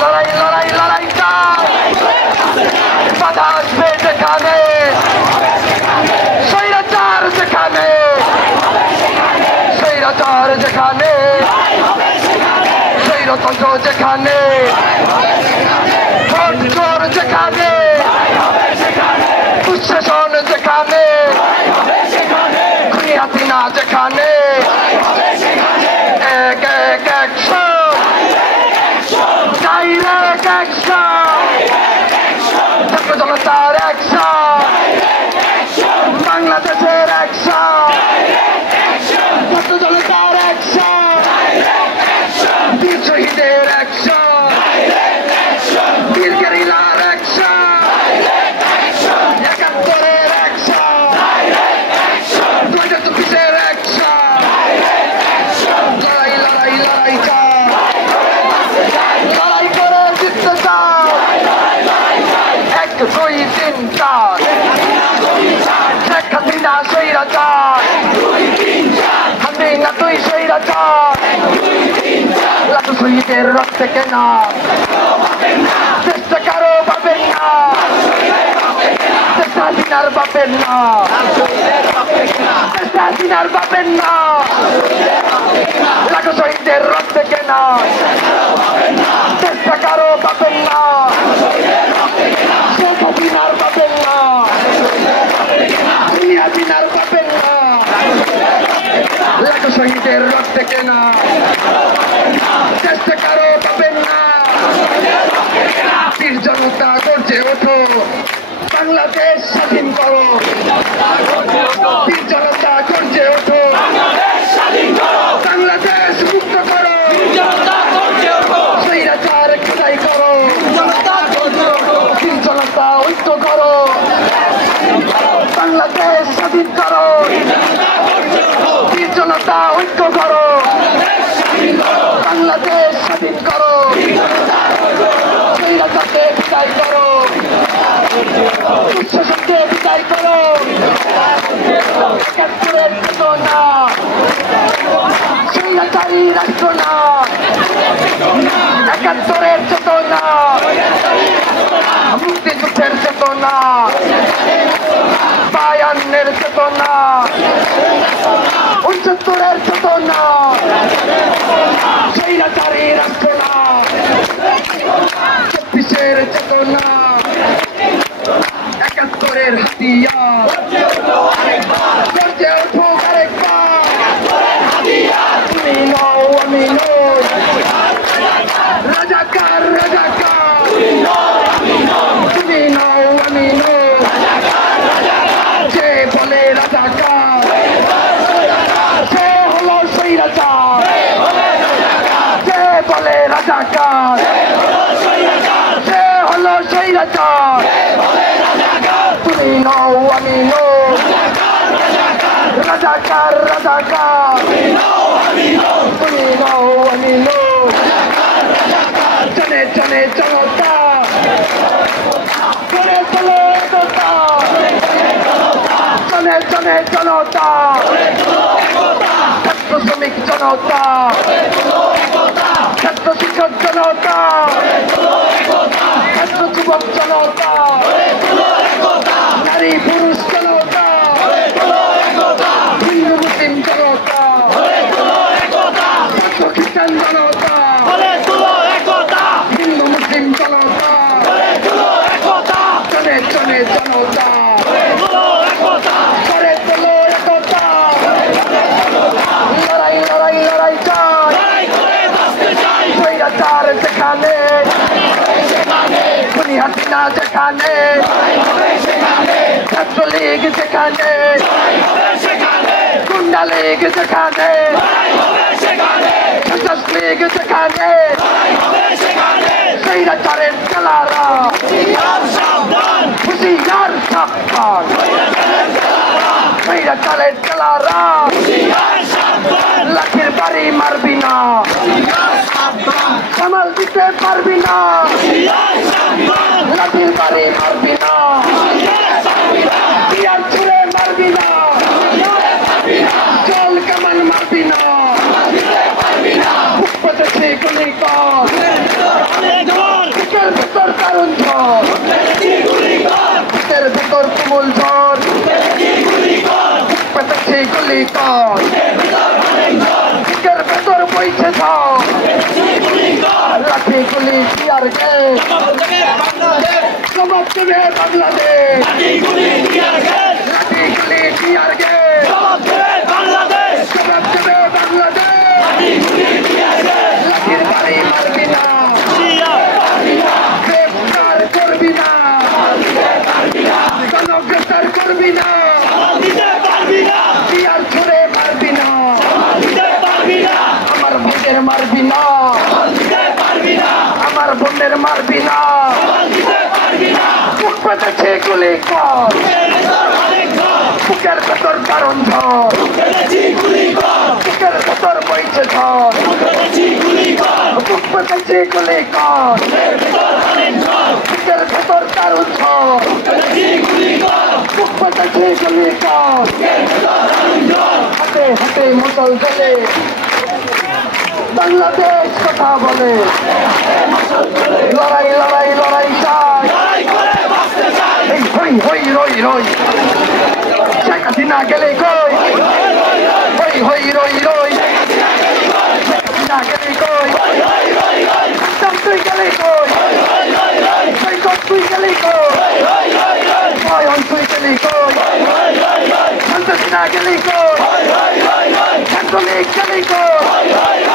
লড়াই লড়াই লড়াই চাই বাধা আসবে যেখানে স্বৈরাচার যেখানে স্বৈরাচার যেখানে স্বৈরতন্ত্র যেখানে ভোট চোর যেখানে দুঃশাসন যেখানে খুনি হাসিনা যেখানে এক এক অ্যাকশন ডাইরেক্ট অ্যাকশন ছাত্র জনতার অ্যাকশন বাংলাদেশের অ্যাকশন ছাত্র জনতার অ্যাকশন বীর শহীদের অ্যাকশন বীর গেরিলার অ্যাকশন একাত্তরের অ্যাকশন 2024-এর অ্যাকশন লড়াই লড়াই লড়াই চাই লড়াই করে জিততে চাই 1 2 3 4 শেখ হাসিনা স্বৈরাচার হাসিনা তুই স্বৈরাচার লাখো শহীদের রক্তে কেনা চেষ্টা কারো পাবেন না চেষ্টা হাসিনার পাবেন না চেষ্টা হাসিনার পাবেন না লাখো শহীদের রক্তে কেনা চেষ্টা কারো পাবেন না শেখ হাসিনার পাবেন না হাসিনার পাবেন না লাখো শহীদের রক্তে কেনা চেষ্টা কারো পাবেন না বীর জনতা গর্জে ওঠো বাংলাদেশ স্বাধীন করো বীর জনতা গর্জে ওঠো বাংলাদেশ মুক্ত করো স্বৈরাচার খোদাই করো বীর জনতা ঐক্য করো বাংলাদেশ স্বাধীন করো বীর জনতা ঐক্য করো বাংলাদেশ স্বাধীন করো স্বৈরাচারকে বিদায় করো দুঃশাসনকে বিদায় করো একাত্তরের চেতনা স্বৈরাচারী রাষ্ট্র না একাত্তরের চেতনা মুক্তিযুদ্ধের চেতনা 52-এর চেতনা 69-এর চেতনা স্বৈরাচারী রাষ্ট্র না 24-এর চেতনা একাত্তরের হাতিয়ার গর্জে উঠুক আরেকবার তুমি নও আমি নই রাজাকার রাজাকার তুমি নও আমি নই যে বলে রাজাকার সে হলো স্বৈরাচার যে বলে রাজাকার সে হলো স্বৈরাচার তুমি নও আমি নই রাজাকার রাজাকার তুমি নও আমি নই চলে চলে জনতা চলে চলে একতা চলে চলে জনতা ছাত্র শ্রমিক জনতা ছাত্র শিক্ষক জনতা ছাত্র যুবক জনতা নারী পুরুষ জনতা হিন্দু মুসলিম জনতা ছাত্র খ্রিস্টান জনতা হিন্দু মুসলিম জনতা চলে চলে জনতা করে তোলো একতা লড়াই লড়াই লড়াই চাই স্বৈরাচার যেখানে খুনি হাসিনা যেখানে ছাত্রলীগ যেখানে গুন্ডা লীগ যেখানে সন্ত্রাস লীগ যেখানে স্বৈরাচারের চালারা হুঁশিয়ার সাবধান স্বৈরাচারের চালারা লাঠির বাড়ি মারবি না সামাল দিতে পারবি না লাঠির বাড়ি মারবি না বিয়ার ছুড়ে মারবি না জল কামান মারবি না বুক পচেছে কোন গুলি কর বুকের ভেতর দারুণ ঝড় বুকের ভেতর তুমুল ঝড় পেতেছি গুলি কর বুকের ভেতর বইছে ঝড় লাঠি গুলি টিয়ার গ্যাস জবাব দেবে বাংলাদেশ লাঠি গুলি টিয়ার গ্যাস জবাব দেবে বাংলাদেশ লাঠির বাড়ি মারবি না গ্রেফতার করবি না জনগ্রেফতার করবি না টিয়ার ছুড়ে মারবি না আমার ভাইদের মারবি না আমার বোনের মারবি না বুক পেতেছে গুলি কর বুকের ভেতর দারুণ ঝড় বুকের ভেতর বইছে ঝড় বুক পেতেছে গুলি কর বুকের ভেতর দারুণ ঝড় বুক পেতেছে গুলি কর হাতে হাতে মোটল চলে বাংলাদেশ কথা বলে লড়াই লড়াই লড়াই চাই এই হই হই রই রই শেখ হাসিনা গেলে কই হই হই রই রই শেখ হাসিনা গেলে কই তুই গেলে কই তুই গেলে কই তুই গেলে কই হাসিনা গেলে কই গেলে কই